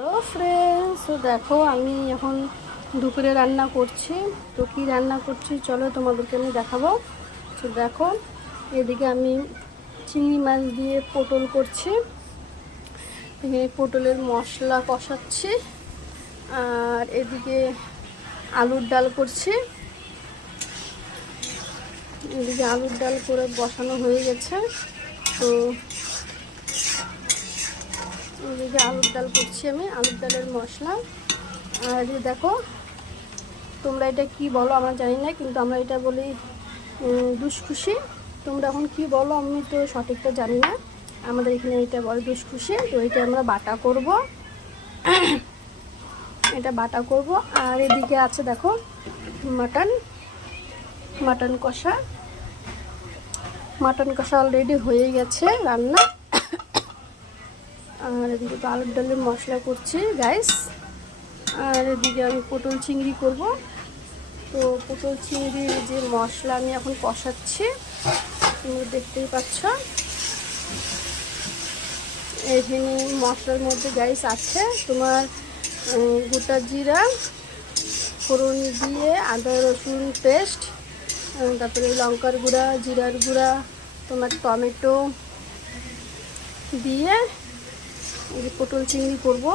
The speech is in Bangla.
হ্যালো ফ্রেন্ডস, তো দেখো আমি এখন দুপুরে রান্না করছি। তো কী রান্না করছি চলো তোমাদেরকে আমি দেখাবো। তো দেখো, এদিকে আমি চিংড়ি মাছ দিয়ে পটল করছি, এখানে পটলের মশলা কষাচ্ছি, আর এদিকে আলুর ডাল করছি। এদিকে আলুর ডাল করে বসানো হয়ে গেছে। তো এদিকে আলুর ডাল করছি, আমি আলুর ডালের মশলা। আর দেখো, তোমরা এটা কি বলো আমরা জানি না, কিন্তু আমরা এটা বলি দুষ্খুশি। তোমরা এখন কি বলো আমি তো সঠিকটা জানি না, আমাদের এখানে এটা বলে দুষ্খুশি। তো এটা আমরা বাটা করব, এটা বাটা করব। আর এদিকে আছে দেখো মাটন কষা। মাটন কষা অলরেডি হয়ে গেছে রান্না। আর এদিকে তো আলুর ডালের মশলা করছি গাইস। আর এদিকে আমি পটল চিংড়ি করব। তো পটল চিংড়ির যে মশলা আমি এখন কষাচ্ছি, তুমি দেখতেই পাচ্ছ। এখানে মশলার মধ্যে গাইস আছে তোমার গোটা জিরা ফোড়ন দিয়ে, আদা রসুন পেস্ট, তারপরে লঙ্কার গুঁড়া, জিরার গুঁড়া, তোমার টমেটো দিয়ে এই পটল চিংড়ি করব।